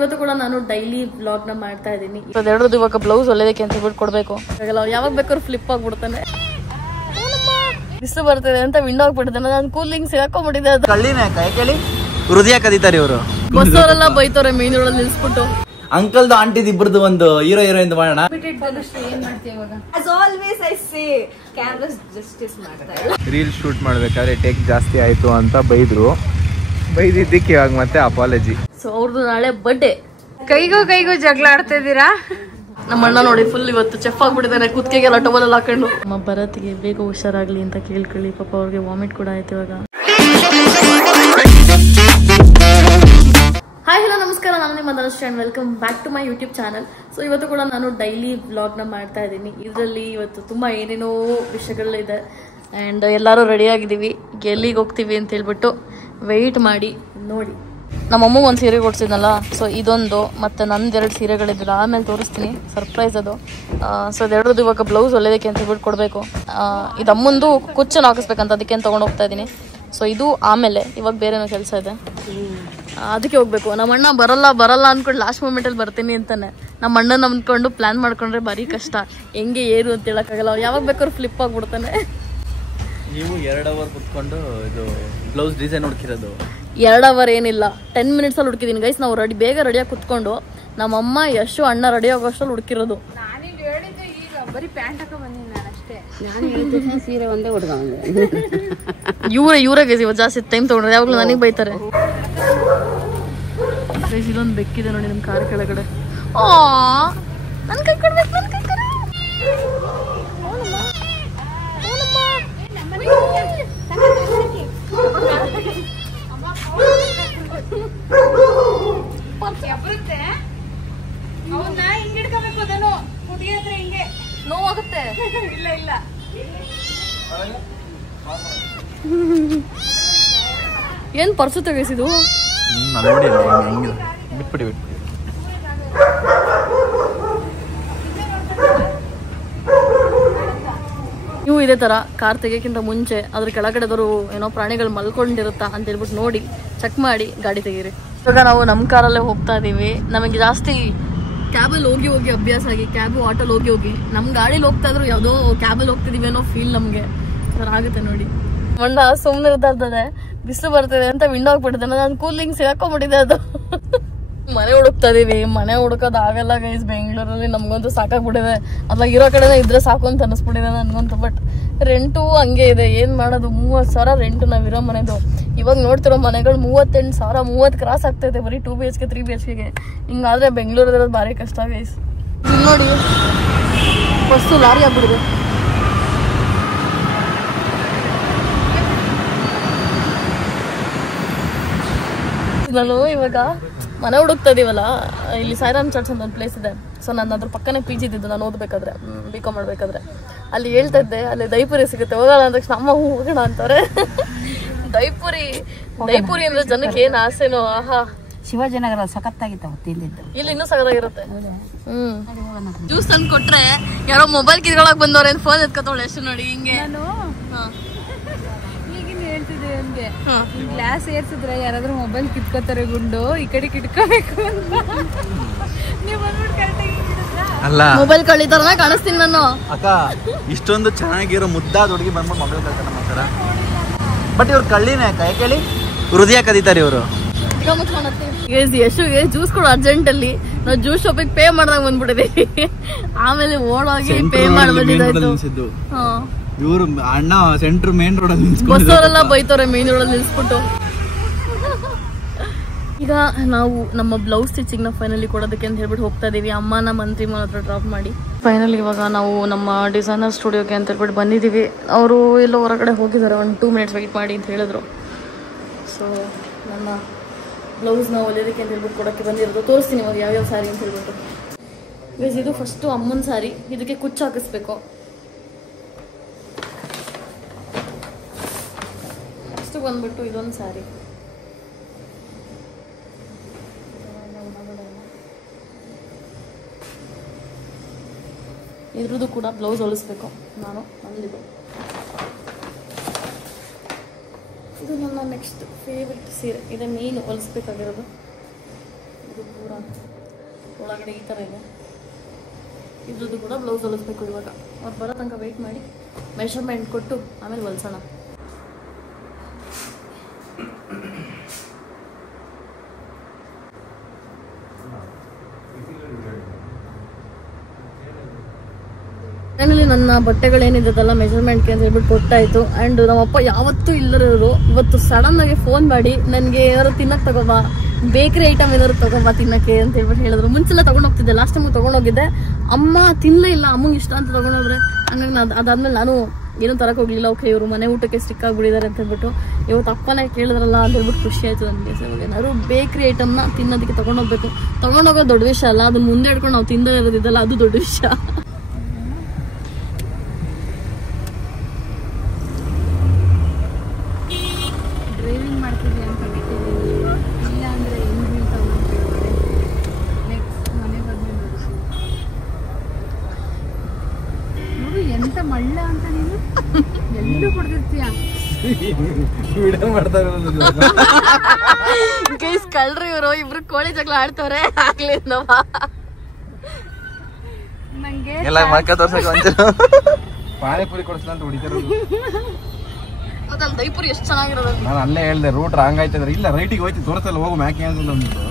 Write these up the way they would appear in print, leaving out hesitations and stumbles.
ಇವತ್ತು ಕೂಡ ನಾನು ಡೈಲಿ ವ್ಲಾಗ್ ನ ಮಾಡ್ತಾ ಇದ್ದೀನಿ. ಅದೆರಡದು ಇವಾಗ ಬ್ಲೌಸ್ ಹೊಲಿಯೋದಕ್ಕೆ ಅಂತ ಹೇಳ್ಬಿಟ್ಟು ಕೊಡ್ಬೇಕು. ಯಾವಾಗ ಬೇಕಾದ್ರೂ ಫ್ಲಿಪ್ ಆಗ್ಬಿಡ್ತಾನೆ. ಬಿಸಿಲು ಬರ್ತಿದೆ ಅಂತ ವಿಂಡೋ ಆಗ್ಬಿಡ್ತಾನೆ. ನಾನು ಕೂಲಿಂಗ್ ಸಿಗಾಕೊಂಡ್ಬಿಟ್ಟಿದೆ. ಅದು ಕೇಳಿ ಹೃದಯ ಕದೀತಾರೆ ಇವರು. ಬಸ್ಸವರೆಲ್ಲ ಬೈತವ್ರೆ ಮೀನುಗಳಲ್ಲಿ ನಿಲ್ಸ್ಬಿಟ್ಟು. ಅಂಕಲ್ದು ಆಂಟಿದ್ ಇಬ್ಬರದು ಒಂದು ಹೀರೋ ಹೀರೋಯಿನ್ ಮಾಡೋಣ. ರೀಲ್ ಶೂಟ್ ಮಾಡ್ಬೇಕಾದ್ರೆ ಟೇಕ್ ಜಾಸ್ತಿ ಆಯ್ತು ಅಂತ ಬೈದಿದ್ದಕ್ಕೆ ಇವಾಗ ಮತ್ತೆ ಅಪಾಲಜಿ. ಸೊ ಅವ್ರದ್ದು ನಾಳೆ ಬರ್ಡೇ. ಕೈಗೂ ಜಗಳ ಆಡ್ತಾ ಇದ್ದೀರಾ? ನಮ್ಮ ಅಣ್ಣ ನೋಡಿ ಫುಲ್ ಇವತ್ತು ಚೆಫ್ ಆಗ್ಬಿಟ್ಟಿದ್ದಾನೆ. ಕುತ್ತಿಗೆಲ್ಲ ಟವಲ್ ಎಲ್ಲ ಹಾಕೊಂಡು. ನಮ್ಮ ಭರತ್ಗೆ ಬೇಗ ಹುಷಾರಾಗ್ಲಿ ಅಂತ ಕೇಳ್ಕೊಳ್ಳಿ. ಪಾಪ ಅವ್ರಿಗೆ ವಾಮಿಟ್ ಕೂಡ ಆಯ್ತು ಇವಾಗ. ಹಾಯ್ ಹಲೋ ನಮಸ್ಕಾರ, ನಾನು ನಿಮ್ಮ Dhanushree and welcome back to my YouTube channel. So ಇವತ್ತು ಕೂಡ ನಾನು ಡೈಲಿ ವ್ಲಾಗ್ ನ ಮಾಡ್ತಾ ಇದ್ದೀನಿ. ಇದರಲ್ಲಿ ಇವತ್ತು ತುಂಬಾ ಏನೇನೋ ವಿಷಯಗಳಿದೆ ಅಂಡ್ ಎಲ್ಲರೂ ರೆಡಿ ಆಗಿದ್ದೀವಿ. ಎಲ್ಲಿಗೆ ಹೋಗ್ತೀವಿ ಅಂತ ಹೇಳ್ಬಿಟ್ಟು ವೆಯ್ಟ್ ಮಾಡಿ ನೋಡಿ. ನಮ್ಮ ಅಮ್ಮಗೆ ಒಂದು ಸೀರೆ ಕೊಡ್ಸಿದ್ನಲ್ಲ, ಸೊ ಇದೊಂದು ಮತ್ತೆ ನಂದೆರಡು ಸೀರೆಗಳಿದ್ದಿಲ್ಲ, ಆಮೇಲೆ ತೋರಿಸ್ತೀನಿ, ಸರ್ಪ್ರೈಸ್ ಅದು. ಸೊ ಅದೆರಡದು ಇವಾಗ ಬ್ಲೌಸ್ ಹೊಲಿಯೋದಕ್ಕೆ ಅಂತ ಹೇಳ್ಬಿಟ್ಟು ಕೊಡಬೇಕು. ಇದು ಅಮ್ಮಂದು ಕುಚ್ಚನ್ನು ಹಾಕಿಸ್ಬೇಕಂತ, ಅದಕ್ಕೆ ತೊಗೊಂಡು ಹೋಗ್ತಾ ಇದ್ದೀನಿ. ಸೊ ಇದು ಆಮೇಲೆ ಇವಾಗ ಬೇರೆನೋ ಕೆಲಸ ಇದೆ, ಅದಕ್ಕೆ ಹೋಗ್ಬೇಕು. ನಮ್ಮ ಅಣ್ಣ ಬರಲ್ಲ ಅಂದ್ಕೊಂಡು ಲಾಸ್ಟ್ ಮೂಮೆಂಟಲ್ಲಿ ಬರ್ತೀನಿ ಅಂತಾನೆ. ನಮ್ಮ ಅಣ್ಣನ ಅಂದ್ಕೊಂಡು ಪ್ಲಾನ್ ಮಾಡ್ಕೊಂಡ್ರೆ ಭಾರಿ ಕಷ್ಟ. ಹೆಂಗೆ ಏನು ಅಂತ ಹೇಳೋಕ್ಕಾಗಲ್ಲ. ಯಾವಾಗ ಬೇಕಾದ್ರೂ ಫ್ಲಿಪ್ ಆಗ್ಬಿಡ್ತಾನೆ. ನೀವು 2 ಅವರ್ ಕುತ್ಕೊಂಡು ಇದು ಬ್ಲೌಸ್ ಡಿಸೈನ್ ಹುಡುಕಿರೋದು? 2 ಅವರ್ ಏನಿಲ್ಲ, 10 ಮಿನಿಟ್ಸಲ್ಲಿ ಹುಡುಕಿದ್ದೀನಿ ಗೈಸ್. ನಾವು ಬೇಗ ರೆಡಿಯಾಗಿ ಕುತ್ಕೊಂಡು ನಮ್ಮಮ್ಮ ಯಶು ಅಣ್ಣ ರೆಡಿ ಆಗೋಷ್ಟಲ್ಲಿ ಹುಡುಕಿರೋದು. ಬರೀ ಪ್ಯಾಂಟ್ ಹಾಕೋ ಬಂದಿನಿ ನಾನು ಅಷ್ಟೇ. ಸೀರೆ ಒಂದೇ ಹುಡುಗ ಇವರೇ ಗೈಸ್ ಇವತ್ತು ಜಾಸ್ತಿ ಟೈಮ್ ತೊಗೊಂಡ್ರೆ. ಯಾವಾಗಲೂ ನನಗೆ ಬೈತಾರೆ. ಗೈಸ್ ಇಲ್ಲೊಂದು ಬೆಕ್ಕಿದೆ ನೋಡಿ ನಮ್ಮ ಕಾರ್ ಕೆಳಗಡೆ. ನನ್ನ ಕೈ ಕೊಡ್ಬೇಕು, ನನ್ನ ಕೈ ಕೊಡ. ನೋವಾಗುತ್ತೆ. ಇಲ್ಲ ಏನ್ ಪರ್ಸು ತೆಗೆಸಿದು? ಬಿಟ್ಬಿಡಿ. ನೀವು ಇದೇ ತರ ಕಾರ್ ತೆಗಿಯಕ್ಕಿಂತ ಮುಂಚೆ ಅದ್ರ ಕೆಳಗಡೆದವರು ಏನೋ ಪ್ರಾಣಿಗಳು ಮಲ್ಕೊಂಡಿರುತ್ತಾ ಅಂತ ಹೇಳ್ಬಿಟ್ಟು ನೋಡಿ ಚೆಕ್ ಮಾಡಿ ಗಾಡಿ ತೆಗೀರಿ. ಇವಾಗ ನಾವು ನಮ್ಮ ಕಾರಲ್ಲೇ ಹೋಗ್ತಾ ಇದೀವಿ. ನಮಗೆ ಜಾಸ್ತಿ ಕ್ಯಾಬಲ್ಲಿ ಹೋಗಿ ಅಭ್ಯಾಸ ಆಗಿ, ಕ್ಯಾಬು ಆಟೋಲ್ಲಿ ಹೋಗಿ ನಮ್ಮ ಗಾಡೀಲಿ ಹೋಗ್ತಾ ಇದ್ರು ಯಾವುದೋ ಕ್ಯಾಬಲ್ಲಿ ಹೋಗ್ತಿದೀವಿ ಅನ್ನೋ ಫೀಲ್ ನಮಗೆ ಆಗುತ್ತೆ ನೋಡಿ. ಮಂಡ ಸುಮ್ಮನೆ ಇರ್ತದೆ, ಬಿಸಿಲು ಬರ್ತಿದೆ ಅಂತ ವಿಂಡೋ ಆಗ್ಬಿಟ್ಟಿದೆ. ನಾನು ಕೂಲಿಂಗ್ ಸಿಗಾಕೊಂಡ್ಬಿಟ್ಟಿದೆ. ಅದು ಮನೆ ಹುಡುಕ್ತಾ ಇದೀವಿ. ಮನೆ ಹುಡುಕೋದು ಆಗಲ್ಲ ಗೈಸ್. ಬೆಂಗಳೂರಲ್ಲಿ ನಮ್ಗಂತೂ ಸಾಕಾಗ್ಬಿಟ್ಟಿದೆ. ಅದ್ರಾಗ ಇರೋ ಕಡೆನೇ ಇದ್ರೆ ಸಾಕು ಅಂತ ಅನಿಸ್ಬಿಟ್ಟಿದೆ ನನ್ಗಂತೂ. ಬಟ್ ರೆಂಟು ಹಂಗೆ ಇದೆ, ಏನ್ ಮಾಡೋದು. 30,000 ರೆಂಟು ನಾವಿರೋ ಮನೆದು. ಇವಾಗ ನೋಡ್ತಿರೋ ಮನೆಗಳು 38,000, 30 ಕ್ರಾಸ್ ಆಗ್ತೈತೆ ಬರೀ 2 BHK 3 BHK. ಹಿಂಗಾದ್ರೆ ಬೆಂಗಳೂರಲ್ಲಿರೋದು ಭಾರಿ ಕಷ್ಟ ಗೈಸ್. ಇಲ್ಲಿ ನೋಡಿ ಬಸ್ಸು ಲಾರಿ ಆಗ್ಬಿಡಿದೆ. ನಾನು ಇವಾಗ ಮನೆ ಹುಡುಕ್ತಾ ಇದೀವಲ್ಲ, ಇಲ್ಲಿ ಸಾಯಿರಾಮ್ ಚರ್ಚ್ ಅಂತ ಒಂದು ಪ್ಲೇಸ್ ಇದೆ. ಸೊ ನಾನು ಅದ್ರ ಪಕ್ಕನೇ PG ಇದ್ದಿದ್ದು ನಾನು ಓದಬೇಕಾದ್ರೆ, BCom ಮಾಡ್ಬೇಕಾದ್ರೆ. ಅಲ್ಲಿ ಹೇಳ್ತಾ ಇದ್ದೆ ಅಲ್ಲಿ ದೈಪುರಿ ಸಿಗುತ್ತೆ, ಹೋಗೋಣ ಅಂದ ತಕ್ಷಣ ಅಮ್ಮ ಹೋಗೋಣ ಅಂತಾರೆ. ದೈಪುರಿ ಅಂದ್ರೆ ಜನಕ್ಕೆ ಏನ್ ಆಸೆನೋ. ಆಹಾ, ಶಿವಾಜಿನಗರ ಸಖತ್ತಾಗಿತ್ತು ತಿಂದಿದ್ದು. ಇಲ್ಲಿ ಇನ್ನೂ ಸಖತ್ತಾಗಿರುತ್ತೆ. ಜ್ಯೂಸ್ ತಂದು ಕೊಟ್ರೆ ಯಾರೋ ಮೊಬೈಲ್ ಕಿತ್ಕೊಳಕ್ ಬಂದವ್ರೆ ಫೋನ್ ಎತ್ಕೊತಾವಳೆ ಎಷ್ಟು ನೋಡಿ ಹಿಂಗೆ. ಹೇಳ್ತಿದ್ದೆ ನನ್ಗೆ, ಗ್ಲಾಸ್ ಏರ್ಸಿದ್ರೆ ಯಾರಾದ್ರೂ ಮೊಬೈಲ್ ಕಿತ್ಕೋತಾರೆ ಗುಂಡು, ಈ ಕಡೆ ಕಿಟ್ಕೋಬೇಕು ಅಂತ. ನೀವು ಬಂದ್ಬಿಟ್ಟು ಕರೆಕ್ಟಾಗಿ ಅಲ್ಲ, ಮೊಬೈಲ್ ಕಳಿತಾರನ ಕಾಣಿಸ್ತೀನಿ ನಾನು. ಅಕ್ಕ ಇಷ್ಟೊಂದು ಚೆನ್ನಾಗಿರೋ ಮುದ್ದಾದ ಹುಡುಗಿ ಬಂದ್ಬಿಟ್ಟು ಮೊಬೈಲ್ ಕಳ್ತಾರ ಮಾಡ್ತಾರ. ಬಟ್ ಇವ್ರು ಕಳ್ಳಿನೇ ಅಕ್ಕ. ಯಾಕೆ ಹೃದಯ ಕದೀತಾರೆ ಇವರು. ಯಶುಗೆ ಜ್ಯೂಸ್ ಕೊಡು ಅರ್ಜೆಂಟ್ ಅಲ್ಲಿ. ನಾವು ಜ್ಯೂಸ್ ಶಾಪಿಗೆ ಪೇ ಮಾಡ್ದಾಗ ಬಂದ್ಬಿಟ್ಟಿದ್ದೀವಿ. ಆಮೇಲೆ ಓಡೋಗಿ ಪೇ ಮಾಡ್ಬಿಟ್ಟಿದ್ದು. ಇವರು ಅಣ್ಣ ಸೆಂಟ್ರ್ ಮೇನ್ ರೋಡ್ ಅಲ್ಲಿ ಬಸ್ಸವರೆಲ್ಲ ಬೈತವ್ರೆ ಮೀನುಗಳಲ್ಲಿ ನಿಲ್ಸ್ಬಿಟ್ಟು. ಈಗ ನಾವು ನಮ್ಮ ಬ್ಲೌಸ್ ಸ್ಟಿಚಿಂಗ್ ನ ಫೈನಲಿ ಕೊಡೋದಕ್ಕೆ ಅಂತ ಹೇಳ್ಬಿಟ್ಟು ಹೋಗ್ತಾ ಇದೀವಿ. ಅಮ್ಮನ ಮಂತ್ರಿ ಮನೆ ಹತ್ರ ಡ್ರಾಪ್ ಮಾಡಿ ಫೈನಲಿ ಇವಾಗ ನಾವು ನಮ್ಮ ಡಿಸೈನರ್ ಸ್ಟುಡಿಯೋಗೆ ಅಂತ ಹೇಳ್ಬಿಟ್ಟು ಬಂದಿದ್ದೀವಿ. ಅವರು ಎಲ್ಲೋ ಹೊರಗಡೆ ಹೋಗಿದ್ದಾರೆ, ಒಂದು 2 ಮಿನಿಟ್ಸ್ ವೆಯ್ಟ್ ಮಾಡಿ ಅಂತ ಹೇಳಿದ್ರು. ಸೊ ನನ್ನ ಬ್ಲೌಸ್ನ ಹೊಲಿಯೋದಕ್ಕೆ ಅಂತ ಹೇಳ್ಬಿಟ್ಟು ಕೊಡೋಕ್ಕೆ ಬಂದಿರೋದು. ತೋರಿಸ್ತೀನಿ ಇವಾಗ ಯಾವ್ಯಾವ ಸ್ಯಾರಿ ಅಂತ ಹೇಳ್ಬಿಟ್ಟು. ಗೈಸ್ ಇದು ಫಸ್ಟು ಅಮ್ಮನ ಸ್ಯಾರಿ, ಇದಕ್ಕೆ ಕುಚ್ಚು ಹಾಕಿಸ್ಬೇಕು. ನೆಕ್ಸ್ಟ್ ಬಂದ್ಬಿಟ್ಟು ಇದೊಂದು ಸ್ಯಾರಿ. ಇದ್ರದ್ದು ಕೂಡ ಬ್ಲೌಸ್ ಹೊಲಿಸ್ಬೇಕು ನಾನು. ನಂದಿದು ಇದು ನನ್ನ ನೆಕ್ಸ್ಟ್ ಫೇವ್ರೆಟ್ ಸೀರೆ. ಇದೆ ಮೇನ್ ಹೊಲಿಸ್ಬೇಕಾಗಿರೋದು. ಇದು ಪೂರ ಒಳಗಡೆ ಈ ಥರ ಇದೆ. ಇದ್ರದ್ದು ಕೂಡ ಬ್ಲೌಸ್ ಹೊಲಿಸ್ಬೇಕು ಇವಾಗ. ಅವ್ರು ಬರೋ ತನಕ ವೆಯ್ಟ್ ಮಾಡಿ ಮೆಷರ್ಮೆಂಟ್ ಕೊಟ್ಟು ಆಮೇಲೆ ಹೊಲ್ಸೋಣ. ಫೈನಲಿ ನನ್ನ ಬಟ್ಟೆಗಳೇನಿದ್ದಲ್ಲ ಮೆಜರ್ಮೆಂಟ್ಗೆ ಅಂತ ಹೇಳ್ಬಿಟ್ಟು ಕೊಟ್ಟಾಯ್ತು. ಆ್ಯಂಡ್ ನಮ್ಮಪ್ಪ ಯಾವತ್ತೂ ಇಲ್ಲರೋರು ಇವತ್ತು ಸಡನ್ ಆಗಿ ಫೋನ್ ಮಾಡಿ ನನಗೆ ಏನಾದ್ರು ತಿನ್ನಕ್ಕೆ ತಗೋಬಾ, ಬೇಕರಿ ಐಟಮ್ ಏನಾದ್ರು ತಗೋಬಾ ತಿನ್ನಕ್ಕೆ ಅಂತ ಹೇಳ್ಬಿಟ್ಟು ಹೇಳಿದ್ರು. ಮುಂಚೆಲ್ಲ ತಗೊಂಡೋಗ್ತಿದ್ದೆ, ಲಾಸ್ಟ್ ಟೈಮ್ ತಗೊಂಡೋಗಿದ್ದೆ. ಅಮ್ಮ ತಿನ್ನಲೇ ಇಲ್ಲ, ಅಮ್ಮಂಗೆ ಇಷ್ಟ ಅಂತ ತಗೊಂಡೋದ್ರೆ. ಹಂಗಾಗಿ ಅದಾದ್ಮೇಲೆ ನಾನು ಏನೂ ತರಕ್ಕೆ ಹೋಗ್ಲಿಲ್ಲ. ಓಕೆ ಇವರು ಮನೆ ಊಟಕ್ಕೆ ಸ್ಟಿಕ್ ಆಗಿಬಿಟ್ಟಿದ್ದಾರೆ ಅಂತ ಹೇಳ್ಬಿಟ್ಟು ಇವತ್ತು ಅಪ್ಪನೇ ಕೇಳಿದ್ರಲ್ಲ ಅಂತ ಹೇಳ್ಬಿಟ್ಟು ಖುಷಿ ಆಯ್ತು ನನಗೆ. ಸೊ ಏನಾದ್ರು ಬೇಕರಿ ಐಟಮ್ನ ತಿನ್ನೋದಕ್ಕೆ ತಗೊಂಡೋಗ್ಬೇಕು. ತಗೊಂಡೋಗೋದು ದೊಡ್ಡ ವಿಷಯ ಅಲ್ಲ, ಅದನ್ನ ಮುಂದೆ ಹಿಡ್ಕೊಂಡು ನಾವು ತಿಂದೇ ಇರೋದಿದ್ದಲ್ಲ ಅದು ದೊಡ್ಡ ವಿಷಯ. ಎಂತ ಮಳ್ಳ ಅಂತ ನೀನು ಎಲ್ಲೂ ಕೊಡ್ತಿರ್ತೀಯ. ಗೈಸ್ ಕಳ್ರಿ ಇವರು ಇಬ್ರು ಕೋಳಿ ಜಗಳ ಆಡ್ತವ್ರೆ. ಆಗ್ಲಿ ನಂಗೆ ಪಾನಿಪುರಿ ಕೊಡಿಸ್ಲ ಅಂತ ಹೊಡಿತಾರ. ಅದಲ್ಲ ದೈಪುರಿ ಎಷ್ಟು ಚೆನ್ನಾಗಿರೋದು. ನಾನು ಅಲ್ಲೇ ಹೇಳ್ದೆ ರೂಟ್ ರಾಂಗ್ ಆಯ್ತಂದ್ರೆ ಇಲ್ಲ ರೈಟಿಗೆ ಹೋಯ್ತು ತೋರಿಸಲ್ಲ ಹೋಗು ಮ್ಯಾಕೆ ಅಂದಿಲ್ಲ ಅಂದ್ಬಿಟ್ಟು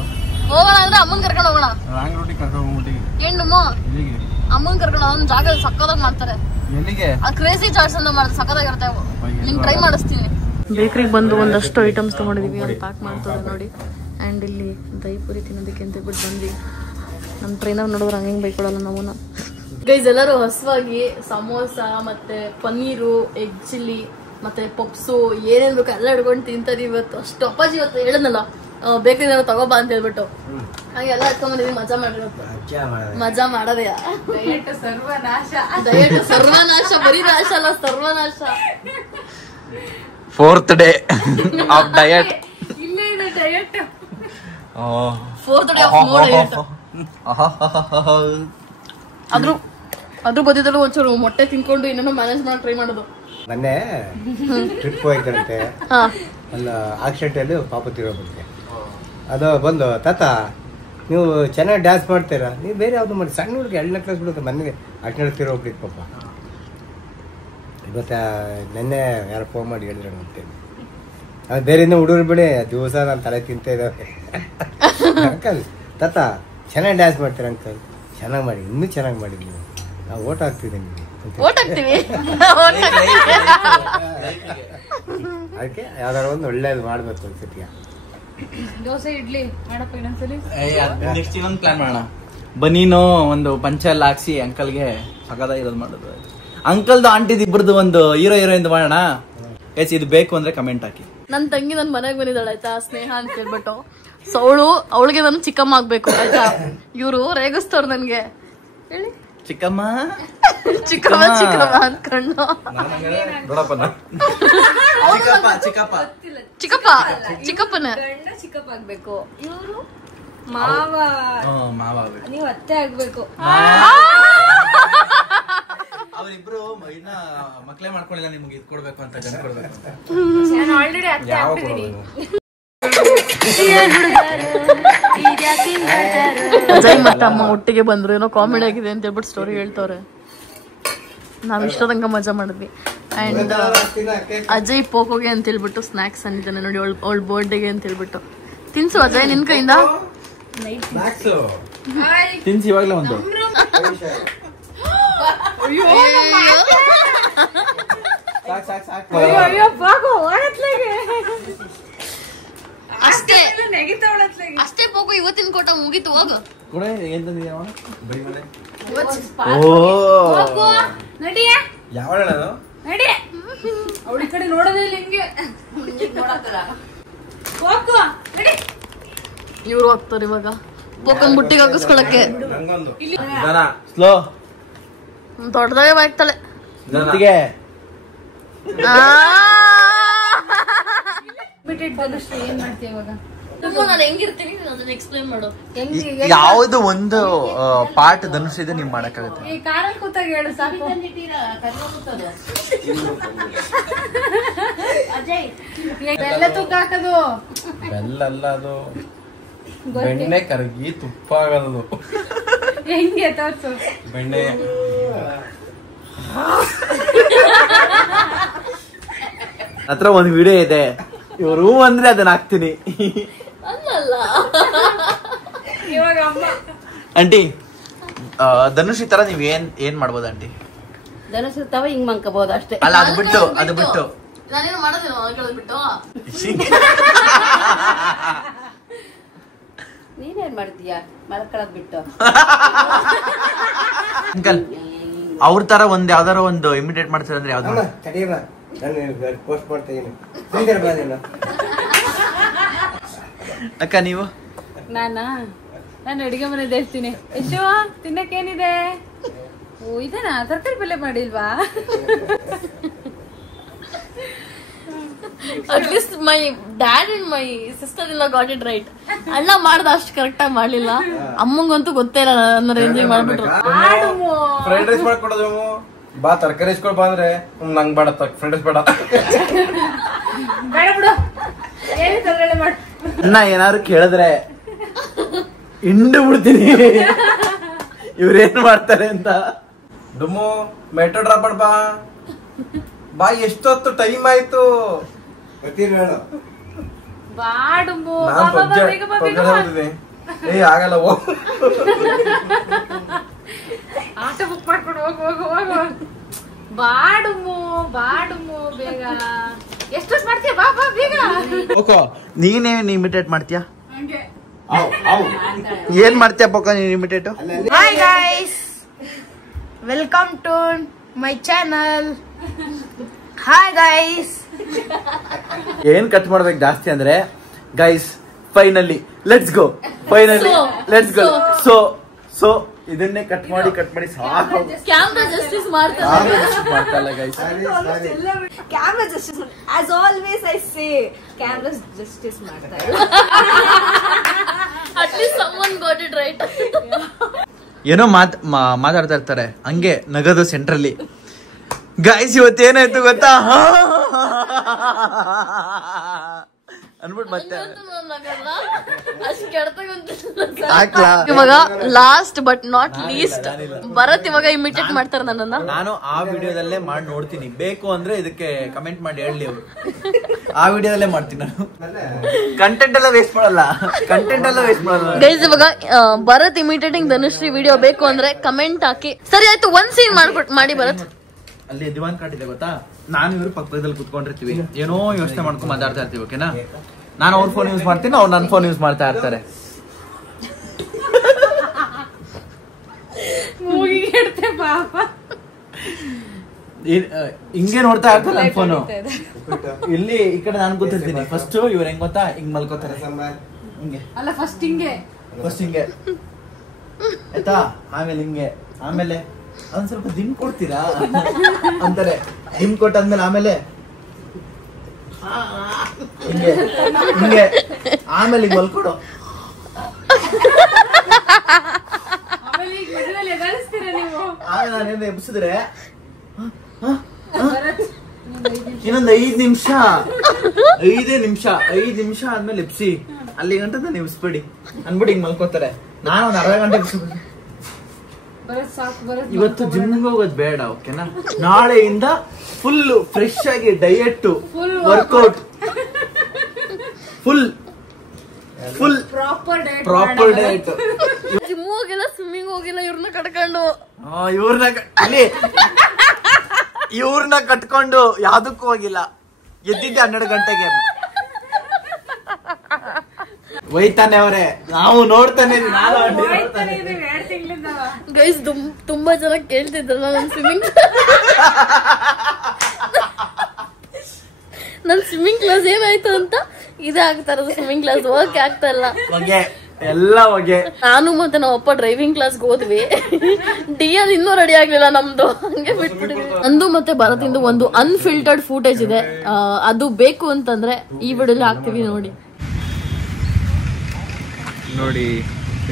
ಹೋಗೋಣ ಅಂದ್ರೆ ಅಮ್ಮನ್ ಕರ್ಕೊಂಡು ಹೋಗೋಣ. ರಾಂಗ್ ರೂಟಿಗೆ ಕರ್ಕೊಂಡು ಹೋಗ್ಬಿಟ್ಟಿಗೆ ಹೆಣ್ಣು ಎಲ್ಲಿಗೆ ಅಮ್ಮನ್ ಕರ್ಕೊಂಡು ಒಂದ್ ಜಾಗ ಸಕ್ಕದಾಗ ಮಾಡ್ತಾರೆ. ಎಲ್ಲಿಗೆ ಆ ಕ್ರೇಜಿ ಚಾಟ್ಸ್ ಅಂತ ಮಾಡಿದ್ರೆ ಸಕ್ಕದಾಗಿರುತ್ತೆ. ನಿಂಗೆ ಟ್ರೈ ಮಾಡಿಸ್ತೀನಿ. ಬೇಕ್ರಿಗೆ ಬಂದು ಒಂದಷ್ಟು ಐಟಮ್ಸ್ ತಗೊಂಡಿದೀವಿ, ಅಲ್ಲಿ ಪ್ಯಾಕ್ ಮಾಡ್ತಾರೆ ನೋಡಿ. ಆ್ಯಂಡ್ ಇಲ್ಲಿ ದೈಪುರಿ ತಿನ್ನೋದಕ್ಕೆ ಅಂತ ಹೇಳ್ಬಿಟ್ಟು ಬಂದ್ವಿ. ನಮ್ಮ ಟ್ರೈನರ್ ನೋಡಿದ್ರೆ ಹಂಗೆ ಬೈಕೊಡಲ್ಲ ನಾವುನ. ಗೈಸ್ ಎಲ್ಲರೂ ಹಸುವಾಗಿ ಸಮೋಸ ಮತ್ತೆ ಪನ್ನೀರು, ಎಗ್ ಚಿಲ್ಲಿ ಮತ್ತೆ ಪಪ್ಸು ಏನೇನ್ ಬೇಕು ಎಲ್ಲ ಹಿಡ್ಕೊಂಡು ತಿಂತಾರೆ ಇವತ್ತು. ಅಷ್ಟು ಅಪ್ಪಾಜಿ ಇವತ್ತು ಹೇಳಿದ್ನಲ್ಲ ಬೇಕ್ರಿ ತಗೋಬಾ ಅಂತ ಹೇಳ್ಬಿಟ್ಟು ಹಾಗೆ ಎಲ್ಲ ಹತ್ಕೊಂಡ್ಬಂದಿದ್ವಿ. ಮಜಾ ಮಾಡಿರುತ್ತೆ, ಮಜಾ ಮಾಡೋದೇ. ಡಯಟ್ ಸರ್ವನಾಶ. ಡಯಟ್ ಸರ್ವನಾಶ, ಬರೀ ನಾಶ ಅಲ್ಲ ಸರ್ವನಾಶ. 4th day of diet. ಇಲ್ಲೇ ಇದೆ diet. 4th day of more diet. ಅದ್ರ ಬದಿದಲ್ಲೂ ಒಂಚೂರು ಮೊಟ್ಟೆ ತಿನ್ಕೊಂಡು ಇನ್ನೊಂದು ಮ್ಯಾನೇಜ್ ಮಾಡಿ ಟ್ರೈ ಮಾಡೋದು. ಮೊನ್ನೆ ಟ್ರಿಪ್ ಹೋಯ್ತಾರಂತೆ, ಒಂದು ಆಕ್ಸಿಡೆಂಟಲ್ಲಿ ಪಾಪ ತಿರೋಗುತ್ತೆ. ಅದು ಬಂದು ತಾತ ನೀವು ಚೆನ್ನಾಗಿ ಡ್ಯಾನ್ಸ್ ಮಾಡ್ತೀರಾ, ನೀವು ಬೇರೆ ಯಾವುದು ಮಾಡಿ ಸಣ್ಣ ಹುಡುಗಿ 2ನೇ ಕ್ಲಾಸ್ ಬಿಡುತ್ತೆ ಮನೆಗೆ ಅಷ್ಟೆಲ್ಲ ತಿರೋಗ್ಬಿಟ್ಟಿತ್ತು ಪಾಪ. ಇವತ್ತು ನೆನ್ನೆ ಯಾರು ಫೋನ್ ಮಾಡಿ ಹೇಳಿದ್ರು ಅಂತೇಳಿ. ಅದು ಬೇರೆಯಿಂದ ಹುಡುಗರು ಬಿಡಿ ದಿವಸ ನಾನು ತಲೆ ತಿಂತ ಇದ್ದಾವೆ. ಅಂಕಲ್ ತಾತ ಚೆನ್ನಾಗಿ ಡ್ಯಾನ್ಸ್ ಮಾಡ್ತೀರಾ ಅಂಕಲ್, ಚೆನ್ನಾಗಿ ಮಾಡಿ, ಇನ್ನೂ ಚೆನ್ನಾಗಿ ಮಾಡಿ, ನೀವು ನಾವು ಓಟ್ ಹಾಕ್ತಿದ್ದೀನಿ ನಿಮಗೆ. ಅದಕ್ಕೆ ಯಾವ್ದಾರು ಒಂದು ಒಳ್ಳೇದು ಮಾಡ್ಬೇಕು ಅನ್ಸುತ್ತೀಯ. ದೋಸೆ ಇಡ್ಲಿ ಮಾಡಪ್ಪ ಇನ್ನೊಂದ್ಸಲಿ. ನೆಕ್ಸ್ಟ್ ಇನ್ನೊಂದು ಪ್ಲಾನ್ ಮಾಡೋಣ. ಬನೀನು ಒಂದು ಪಂಚೆಲ್ಲ ಹಾಕ್ಸಿ ಅಂಕಲ್ಗೆ ಸಗದಾಗಿರೋದು ಮಾಡೋದು. ಅಂಕಲ್ದು ಆಂಟಿದ್ ಇಬ್ಬರದು ಒಂದು ಹೀರೋಯಿನ್ ಮಾಡೋಣ. ಇದು ಬೇಕು ಅಂದ್ರೆ ಕಮೆಂಟ್ ಹಾಕಿ. ನನ್ ತಂಗಿ ನನ್ ಮನೆಗೆ ಬಂದಿದ್ದಾಳೆ ಆಯ್ತಾ, ಸ್ನೇಹ ಅಂತ ಹೇಳ್ಬಿಟ್ಟು. ಸೊ ಅವಳಿಗೆ ನಾನು ಚಿಕ್ಕಮ್ಮ ಆಗ್ಬೇಕು ಆಯ್ತಾ. ಇವ್ರು ರೇಗಿಸ್ತವ್ರು ನನ್ಗೆ. ಹೇಳಿ ಚಿಕ್ಕಮ್ಮ ಚಿಕ್ಕಮ್ಮ ಚಿಕ್ಕಮ್ಮ ಅನ್ಕೊಂಡು. ಚಿಕ್ಕಪ್ಪ ಚಿಕ್ಕಪ್ಪನ ಗಂಡ ಚಿಕ್ಕಪ್ಪ ಆಗ್ಬೇಕು, ಇವರು ಮಾವ, ನೀವು ಅತ್ತೆ ಆಗ್ಬೇಕು. ಅವರಿಬ್ರು ಇನ್ನ ಮಕ್ಳೇ ಮಾಡ್ಕೊಂಡಿಲ್ಲ, ನಿಮ್ಗೆ ಇದು ಕೊಡ್ಬೇಕು ಅಂತ ಜನ ಕೊಡ್ಬೇಕು. ನಾನು ಆಲ್ರೆಡಿ ಅತ್ತೆ ಆಗ್ಬಿಟ್ಟಿದ್ದೀನಿ. ಅಜಯ್ ಮತ್ತೆ ಅಮ್ಮ ಒಟ್ಟಿಗೆ ಬಂದ್ರು, ಏನೋ ಕಾಮಿಡಿ ಆಗಿದೆ ಅಂತ ಹೇಳ್ಬಿಟ್ಟು ಸ್ಟೋರಿ ಹೇಳ್ತವ್ರೆ. ನಾವ್ ಇಷ್ಟ ತನಕ ಮಜಾ ಮಾಡಿದ್ವಿ. ಅಂಡ್ ಅಜಯ್ ಪೋಕೋಗೆ ಅಂತ ಹೇಳ್ಬಿಟ್ಟು ಸ್ನಾಕ್ಸ್ ಅಂದಿದ್ದಾನೆ ನೋಡಿ, ಅವಳ ಬರ್ಡೇಗೆ ಅಂತ ಹೇಳ್ಬಿಟ್ಟು. ತಿನ್ಸು ಅಜಯ್ ನಿನ್ ಕೈಯಿಂದ. ತಿನ್ಸಿ ಇವಾಗ್ಲೇ ಒಂದು. ಅಷ್ಟೇ ಅಷ್ಟೇ ಪೋಕೋ ಇವತ್ತಿನ ಕೋಟ ಮುಗೀತು. ಹೋಗು ಅವಳ ಕಡೆ ನೋಡೋದೇ ಹಿಂಗೆ ಇವ್ರು ಹೋಗ್ತಾರೆ ಇವಾಗ ಪೋಕನ್ ಬುಟ್ಟಿಗೆ ಹಾಕಿಸ್ಕೊಳಕ್ಕೆ. ಸ್ಲೋ ದೊಡ್ಡದಾಗೆ ಬಾಯ್ತಾಳೆ. ಏನ್ ಮಾಡ್ತೀಯ ಇವಾಗ? ನಾನು ಹೆಂಗಿರ್ತೀನಿ ಅದನ್ನ ಎಕ್ಸ್ಪ್ಲೇನ್ ಮಾಡು. ಯಾವ್ದು ಒಂದು ಪಾರ್ಟ್ ಧನುಷ್ ಇದೆ ನಿಮ್ ಮಾಡಕ್ಕಾಗುತ್ತೆ. ಈ ಕಾರಲ್ಲಿ ಕೂತಾಗ ಹೇಳು ಸಾಕು. ಬೆಲ್ಲ ತೂಕ ಹಾಕೋದು ಬೆಲ್ಲ ಅಲ್ಲ ಅದು ಬೆಣ್ಣೆ ಕರಗಿ ತುಪ್ಪ ಆಗೋದು ಹೆಂಗೆ ತೋರ್ಸು ಬೆಣ್ಣೆ ಹತ್ರ ಒಂದು ವಿಡಿಯೋ ಇದೆ, ಇವರು ಅಂದ್ರೆ ಅದನ್ನ ಹಾಕ್ತೀನಿ. ಅಲ್ಲಲ್ಲ ಇವಾಗ ಅಮ್ಮ ಆಂಟಿ ಧನುಷ್ ಈ ತರ ನೀವ್ ಏನ್ ಮಾಡ್ಬೋದು ಆಂಟಿ? ದನಸಿರ್ತಾವ ಹಿಂಗ್ ಮಂಕಬಹುದು ಅಷ್ಟೇ. ಅಲ್ಲ ಅದು ಬಿಟ್ಟು ನಾನೇನು ಮಾಡೋದಿಲ್ಲ ಮಲ್ಕೊಳ್ಳೋದ್ಬಿಟ್ಟು. ನೀನೇನ್ ಮಾಡ್ತೀಯ ಮಲ್ಕೊಳದ್ ಬಿಟ್ಟು? ಅಂಕಲ್ ಅವ್ರ ತರ ಒಂದ್ ಯಾವ್ದಾರ ಒಂದು ಇಮಿಟೇಟ್ ಮಾಡ್ತೀರ ಅಂದ್ರೆ ಯಾವ್ದು? ತಡಿಯಮ್ಮ, ನಾನು ಪೋಸ್ಟ್ ಮಾಡ್ತಾ ಇದ್ದೀನಿ. ಅಕ್ಕ ನೀವು? ನಾನು ಅಡಿಗೆ ಮನೆಗೆ ಹೇಳ್ತೀನಿ. ಎಷ್ಟು ತಿನ್ನಕ್ಕೇನಿದೆ? ಓ ಇದನಾ ತರಕಾರಿ ಪಲ್ಯ ಮಾಡಿಲ್ವಾ? At least my dad and my sister ಇಲ್ಲ ಗಾಟ್ ಇಟ್ ರೈಟ್. ಅಣ್ಣ ಮಾಡ್ದ ಅಷ್ಟು ಕರೆಕ್ಟ್ ಆಗಿ ಮಾಡ್ಲಿಲ್ಲ, ಅಮ್ಮಂಗಂತೂ ಗೊತ್ತೇ ಇಲ್ಲ ನನ್ನ ರೇಂಜಿಗೆ ಮಾಡ್ಬಿಟ್ರು. ಫ್ರೈಡ್ ರೈಸ್ ಮಾಡ್ಕೊಡೋದು ಬಾ, ತರಕಾರಿ ಇಸ್ಕೊಳ್ ಬಾ ಅಂದ್ರೆ ನಂಗ್ ಬೇಡ, ಫ್ರೈಡ್ ರೈಸ್ ಬೇಡ. ಬೇಡ ಬಿಡು, ಏನು ತರಕಾರಿ ಮಾಡು. ಅಣ್ಣ ಏನಾದ್ರು ಕೇಳಿದ್ರೆ ಹಿಂಡು ಬಿಡ್ತೀನಿ ಇವ್ರೇನ್ ಮಾಡ್ತಾರೆ ಅಂತ. ಡುಮ್ಮು ಮೆಟ್ರೋ ಡ್ರಾಪ್ ಬಾ ಬಾ, ಎಷ್ಟೊತ್ತು ಟೈಮ್ ಆಯ್ತು. ಗೊತ್ತಿಲ್ಲ ಹೇಳು. ಬಾಡು ಏ ಆಗಲ್ಲ, ಆಟೋ ಬುಕ್ ಮಾಡ್ಕೊಂಡು ಹೋಗು. ಬಾಡುಮು ಬೇಗ. ಎಷ್ಟು ಮಾಡ್ತೀಯ? ಬಾ ಬೇಗ. ನೀನೇನ್ ಇಮಿಟೇಟ್ ಮಾಡ್ತೀಯಾ? ಏನ್ ಮಾಡ್ತೀಯ ಪಕ್ಕ ನೀನ್ imitate? Hi guys, welcome to my channel. Hi guys. ಏನ್ ಕಟ್ ಮಾಡ್ಬೇಕು ಜಾಸ್ತಿ ಅಂದ್ರೆ guys, finally let's go. So ಇದನ್ನೇ ಕಟ್ ಮಾಡಿ ಸಾಕು. ಕ್ಯಾಮ್ರಾ ಜಸ್ಟಿಸ್ ಮಾಡ್ತಾರೆ. ಮಾಡ್ತಲ್ಲ guys. Camera justice. As always I say, camera justice ಮಾಡ್ತಾ ಇಲ್ಲ. At least someone got it right. ಏನೋ ಮಾತಾಡ್ತಾ ಇರ್ತಾರೆ ಹಂಗೆ ನಗದು ಸೆಂಟ್ರಲ್ಲಿ. ಗೈಸ್ ಇವತ್ತೇನಾಯ್ತು ಗೊತ್ತಾ ಅನ್ಬಿಟ್ಟು ಮತ್ತೆ ಇವಾಗ last but not least Bharat ಇವಾಗ ಇಮಿಟೇಟ್ ಮಾಡ್ತಾರೆ ನನ್ನನ್ನ. ನಾನು ಆ ವಿಡಿಯೋದಲ್ಲೇ ಮಾಡಿ ನೋಡ್ತೀನಿ, ಬೇಕು ಅಂದ್ರೆ ಇದಕ್ಕೆ ಕಮೆಂಟ್ ಮಾಡಿ ಹೇಳಿ ಅವ್ರು. ಆ ವಿಡಿಯೋದಲ್ಲೇ ಮಾಡ್ತೀನಿ ನಾನು. ಕಂಟೆಂಟ್ ಎಲ್ಲ ವೇಸ್ಟ್ ಮಾಡಲ್ಲ. ಗೈಸ್ ಇವಾಗ ಭರತ್ ಇಮಿಟೇಟಿಂಗ್ ಧನುಶ್ರೀ ವಿಡಿಯೋ ಬೇಕು ಅಂದ್ರೆ ಕಮೆಂಟ್ ಹಾಕಿ. ಸರಿ ಆಯ್ತು, ಒಂದ್ ಸೀನ್ ಮಾಡಿ ಭರತ್. ಅಲ್ಲಿ ದಿವಾನ್ ಕಾಟಿದೆ ಗೊತ್ತಾ, ನಾನು ಇವ್ರು ಪಕ್ಕದಲ್ಲಿ ಕುತ್ಕೊಂಡಿರ್ತೀವಿ, ಏನೋ ಯೋಚನೆ ಮಾಡ್ಕೊಂಡು ಮಾತಾಡ್ತಾ ಇರ್ತೀವಿ. ಓಕೆನಾ? ನಾನು ಅವ್ರ ಫೋನ್ ಯೂಸ್ ಮಾಡ್ತೀನಿ, ಅವ್ರು ನನ್ನ ಫೋನ್ ಯೂಸ್ ಮಾಡ್ತಾ ಇರ್ತಾರೆ. ಹಿಂಗೆ ನೋಡ್ತಾ ಇರ್ತಾರೆ ನನ್ನ ಫೋನು. ಇಲ್ಲಿ ಈ ಕಡೆ ನಾನು ಕೂತಿರ್ತೀನಿ. ಫಸ್ಟ್ ಇವ್ರು ಹೆಂಗ್ ಗೊತ್ತಾ, ಹಿಂಗ್ ಮಲ್ಕೋತಾರೆ ಹಿಂಗೆ. ಅಲ್ಲ ಫಸ್ಟ್ ಹಿಂಗೆ ಆಯ್ತಾ, ಆಮೇಲೆ ಹಿಂಗೆ, ಆಮೇಲೆ ಒಂದ್ ಸ್ವಲ್ಪ ದಿಮ್ ಕೊಡ್ತೀರಾ ಅಂತಾರೆ. ದಿಮ್ ಕೊಟ್ಟಾದ್ಮೇಲೆ ಆಮೇಲೆ ಹಿಂಗೆ ಆಮೇಲೆ ಹಿಂಗ್ ಮಲ್ಕೊಡು. ಆಮೇಲೆ ನಾನೇನು ಎಬ್ಸಿದ್ರೆ ಇನ್ನೊಂದ್ 5 ನಿಮಿಷ ಆದ್ಮೇಲೆ ಎಬ್ಸಿ, ಅಲ್ಲಿ ಗಂಟೆ ನಾನು ಎಬ್ಸ್ಬೇಡಿ ಅನ್ಬಿಟ್ಟು ಹಿಂಗ್ ಮಲ್ಕೋತಾರೆ. ನಾನು ಒಂದ್ ಅರ್ಧ ಗಂಟೆ ಎಬ್ಸ್ಬೇಕು. ಇವತ್ತು ಜಿಮ್ಗೆ ಹೋಗೋದು ಬೇಡ, ಓಕೆನಾ? ನಾಳೆಯಿಂದ ಫುಲ್ ಫ್ರೆಶ್ ಆಗಿ diet, workout, full proper diet. Gym ಹೋಗಿಲ್ಲ, ಸ್ವಿಮ್ಮಿಂಗ್ ಹೋಗಿಲ್ಲ, ಇವ್ರನ್ನ ಕಟ್ಕೊಂಡು ಇವ್ರನ್ನ ಕಟ್ಕೊಂಡು ಯಾವ್ದಕ್ಕೂ ಹೋಗಿಲ್ಲ. ಎದ್ದಿದ್ದೆ 12 ಗಂಟೆಗೆ. ಒಯ್ತಾನೆ ಅವ್ರೆ, ನಾವು ನೋಡ್ತಾನೆ. ಗೈಸ್ ತುಂಬಾ ಜನ ಕೇಳ್ತಿದ್ರಲ್ಲ ನನ್ ಸ್ವಿಮ್ಮಿಂಗ್ ಕ್ಲಾಸ್ ಏನಾಯ್ತು ಅಂತ. ಇದೇ ಆಗ್ತಾ ಇರೋದು ಸ್ವಿಮ್ಮಿಂಗ್ ಕ್ಲಾಸ್, ಹೋಗಕ್ಕೆ ಆಗ್ತಾ ಇಲ್ಲ. ನಾನು ಮತ್ತೆ ನಮ್ಮ ಅಪ್ಪ ಡ್ರೈವಿಂಗ್ ಕ್ಲಾಸ್ಗೆ ಹೋದ್ವಿ. ಡಿಎಲ್ ಇನ್ನೂ ರೆಡಿ ಆಗ್ಲಿಲ್ಲ ನಮ್ದು, ಹಂಗೆ ಬಿಟ್ಬಿಟ್ಟಿದ್ವಿ. ನಂದು ಮತ್ತೆ ಭರತಿಂದು ಒಂದು ಅನ್ಫಿಲ್ಟರ್ಡ್ ಫೂಟೇಜ್ ಇದೆ, ಅದು ಬೇಕು ಅಂತಂದ್ರೆ ಈ ವಿಡಿಯೋಲಿ ಹಾಕ್ತಿವಿ ನೋಡಿ.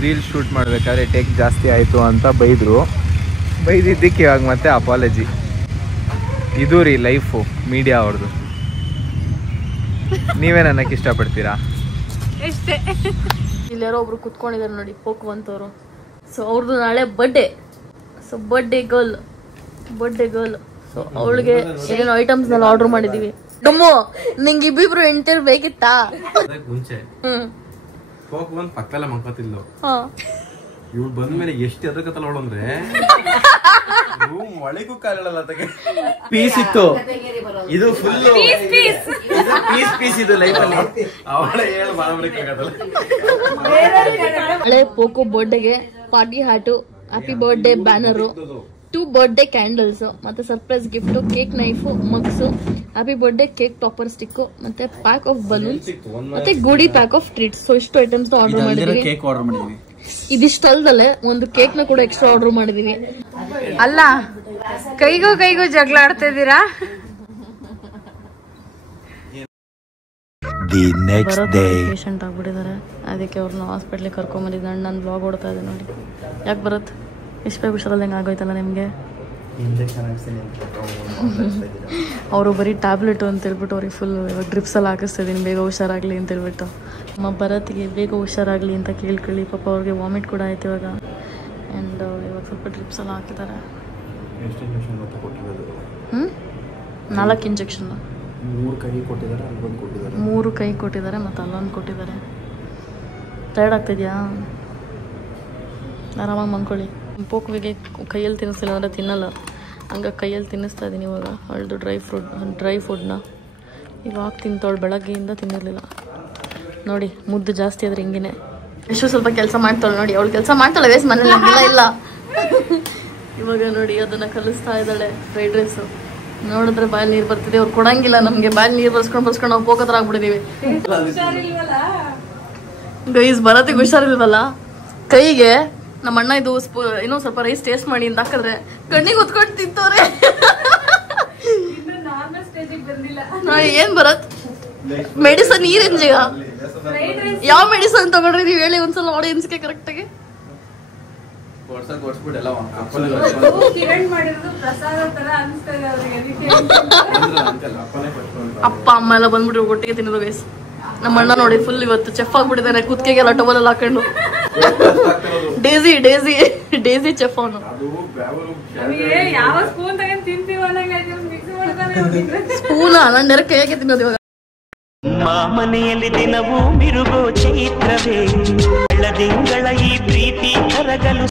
ರೀಲ್ ಶೂಟ್ ಮಾಡ್ಬೇಕಾದ್ರೆ ಟೇಕ್ ಜಾಸ್ತಿ ಆಯ್ತು ಅಂತ ಬೈದಿದ್ದಕ್ಕೆ ಇವಾಗ ಮತ್ತೆ ಅಪಾಲಜಿ. ಇದು ರೀ ಲೈಫು ಮೀಡಿಯಾ ಅವ್ರದ್ದು. ನೀವೇನು ಅನ್ನಕ್ಕೆ ಇಷ್ಟಪಡ್ತೀರಾ? ಇಲ್ಲಿ ಯಾರೋ ಒಬ್ರು ಕುತ್ಕೊಂಡಿದ್ದಾರೆ ನೋಡಿ, ಪೋಕು ಅಂತವ್ರು. ಸೊ ಅವ್ರದ್ದು ನಾಳೆ birthday. So birthday girl. So ಅವಳಿಗೆ ಏನೇನು ಐಟಮ್ಸ್ ನೆಲ್ಲ ಆರ್ಡರ್ ಮಾಡಿದೀವಿ. ಗಮ್ಮು ನಿಂಗೆ ಇಬ್ಬಿಬ್ರು ಹೆಂಡ್ತಿರ್ ಬೇಕಿತ್ತಾ? ಮುಂಚೆ ಪೋಕು ಬಂದ್ ಪಕ್ಕದಲ್ಲ ಮಂಕೋತಿದ್ಲು. ಇವ್ಳು ಬಂದ್ಮೇಲೆ ಎಷ್ಟು ಎದಕತ್ತಲ್ಲ ಅವಳು ಅಂದ್ರೆ ಒಳಗೂ ಕಾಲಲ್ಲ ಪೀಸ್ ಇತ್ತು. ಇದು ಫುಲ್ ಪೀಸ್ ಇದು ಲೈಫ್ ಅಲ್ಲಿ ಅವಳ ಹೇಳಿ ಮಾಡಬೇಕಾಗಲ್ಲ. ಹಳೆ ಪೋಕೋ ಬರ್ಡೇಗೆ party hat, happy birthday banner, 2 birthday candles, ಮತ್ತೆ surprise gift, cake knife, mugs, happy birthday cake topper stick, ಮತ್ತೆ ಪ್ಯಾಕ್ ಆಫ್ ಬಲೂನ್ಸ್, ಮತ್ತೆ goodie pack of treats. So ಇಷ್ಟು ಐಟಮ್ಸ್ ಆರ್ಡರ್ ಮಾಡಿದೀವಿ. ಕೇಕ್ ಆರ್ಡರ್ ಮಾಡಿದೀವಿ. ಇದಿಷ್ಟು ಅಲ್ದಲ್ಲೇ ಒಂದು ಕೇಕ್ ನ ಕೂಡ ಎಕ್ಸ್ಟ್ರಾ ಆರ್ಡರ್ ಮಾಡಿದೀವಿ. ಅಲ್ಲ ಕೈಗೂ ಜಗಳ ಆಡ್ತಾ ಇದ್ದೀರಾ? ಪೇಷಂಟ್ ಆಗ್ಬಿಟ್ಟಿದ್ದಾರೆ, ಅದಕ್ಕೆ ಅವ್ರನ್ನ ಹಾಸ್ಪಿಟ್ಲಿಗೆ ಕರ್ಕೊಂಬಂದಿದ್ದೆ. ನಾನು ಬ್ಲಾಗ್ ಓಡ್ತಾ ಇದೆ ನೋಡಿ. ಯಾಕೆ ಬರುತ್ತೆ ಇಷ್ಟು ಬೇಗ ಹುಷಾರಲ್ದಂಗೆ ಆಗೋಯ್ತಲ್ಲ ನಿಮಗೆ? ಅವರು ಬರೀ ಟ್ಯಾಬ್ಲೆಟು ಅಂತ ಹೇಳ್ಬಿಟ್ಟು ಅವ್ರಿಗೆ ಫುಲ್ ಇವಾಗ ಡ್ರಿಪ್ಸಲ್ಲಿ ಹಾಕಿಸ್ತಿದ್ದೀನಿ ಬೇಗ ಹುಷಾರಾಗಲಿ ಅಂತ ಹೇಳ್ಬಿಟ್ಟು. ನಮ್ಮ ಭರತ್ಗೆ ಬೇಗ ಹುಷಾರಾಗಲಿ ಅಂತ ಕೇಳ್ಕೊಳ್ಳಿ. ಪಾಪ ಅವ್ರಿಗೆ ವಾಮಿಟ್ ಕೂಡ ಆಯ್ತು ಇವಾಗ. ಆ್ಯಂಡ್ ಇವಾಗ ಸ್ವಲ್ಪ ಡ್ರಿಪ್ಸೆಲ್ಲ ಹಾಕಿದ್ದಾರೆ. 4 ಇಂಜೆಕ್ಷನ್, 3 ಕೈ ಕೊಟ್ಟಿದ್ದಾರೆ ಮತ್ತು ಅಲ್ಲೊಂದು ಕೊಟ್ಟಿದ್ದಾರೆ. ಟೈರ್ಡ್ ಆಗ್ತಿದ್ಯಾ? ಆರಾಮಾಗಿ ಮಂಕೊಳ್ಳಿ. ಪೋಕುವಿಗೆ ಕೈಯಲ್ಲಿ ತಿನ್ನಿಸ್ತಿಲ್ಲ ಅಂದರೆ ತಿನ್ನಲ್ಲ, ಹಂಗೆ ಕೈಯಲ್ಲಿ ತಿನ್ನಿಸ್ತಾ ಇದ್ದೀನಿ ಇವಾಗ. ಅವಳದು ಡ್ರೈ ಫುಡ್ನ ಇವಾಗ ತಿಂತವಳು, ಬೆಳಗ್ಗೆಯಿಂದ ತಿನ್ನಿರಲಿಲ್ಲ ನೋಡಿ. ಮುದ್ದು ಜಾಸ್ತಿ ಆದ್ರೆ ಹಿಂಗೇನೆ. ಎಷ್ಟು ಸ್ವಲ್ಪ ಕೆಲಸ ಮಾಡ್ತಾಳೆ ನೋಡಿ, ಅವಳು ಕೆಲಸ ಮಾಡ್ತಾಳೆ ವೇಸ್ ಮನೇಲಿ ಇಲ್ಲ. ಇವಾಗ ನೋಡಿ ಅದನ್ನ ಕಲಿಸ್ತಾ ಇದ್ದಾಳೆ ಫ್ರೈಡ್ ರೈಸು. ನೋಡಿದ್ರೆ ಬಾಯಲ್ಲಿ ನೀರು ಬರ್ತಿದೆ. ಅವ್ರು ಕೊಡಂಗಿಲ್ಲ ನಮಗೆ, ಬಾಯಲ್ಲಿ ನೀರು ಬರ್ಸ್ಕೊಂಡು ನಾವು ಪೋಕತ್ರ ಆಗ್ಬಿಟ್ಟಿದೀವಿ. ಗೈಸ್ ಬರತ್ತಿಗೆ ಹುಷಾರಿಲ್ವಲ್ಲ, ಕೈಗೆ ನಮ್ಮ ಅಣ್ಣ ಇದು ಇನ್ನೂ ಸ್ವಲ್ಪ ರೈಸ್ ಟೇಸ್ಟ್ ಮಾಡಿ ಅಂತ ಹಾಕಿದ್ರೆ ಕಣ್ಣಿಗೆ ಹೊತ್ಕೊಂಡು ತಿಂತವ್ರೆ. ಏನ್ ಬರತ್ ಮೆಡಿಸನ್ ಈ ರೇಂಜಿಗ? ಯಾವ ಮೆಡಿಸನ್ ತಗೊಂಡ್ರಿ ನೀವು ಹೇಳಿ ಒಂದ್ಸಲ ಆಡಿಯನ್ಸ್ಗೆ ಕರೆಕ್ಟ್ ಆಗಿ. ಅಪ್ಪ ಅಮ್ಮ ಎಲ್ಲ ಬಂದ್ಬಿಟ್ರು ಒಟ್ಟಿಗೆ ತಿನ್ನೋದು ಗೈಸ್. ನಮ್ಮ ಅಣ್ಣ ನೋಡಿ ಫುಲ್ ಇವತ್ತು ಚೆಫ್ ಆಗ್ಬಿಟ್ಟಿದ್ದಾನೆ, ಕುತ್ತಿಗೆಲ್ಲ ಟವಲ್ ಎಲ್ಲ ಹಾಕೊಂಡು. ಡೇಸಿ ಚೆಫ್ ಅವನು. ಸ್ಪೂನಾ? ನಾನು ನೆರ ಕೈಯಾಗೆ ತಿನ್ನೋದು ಇವಾಗ. ಮನೆಯಲ್ಲಿ ದಿನವೂ ಮಿರುಗೋ ಚೈತ್ರವೇ, ಬೆಳ್ಳದಿಂಗಳ ಈ ಪ್ರೀತಿ ಕರಗಲು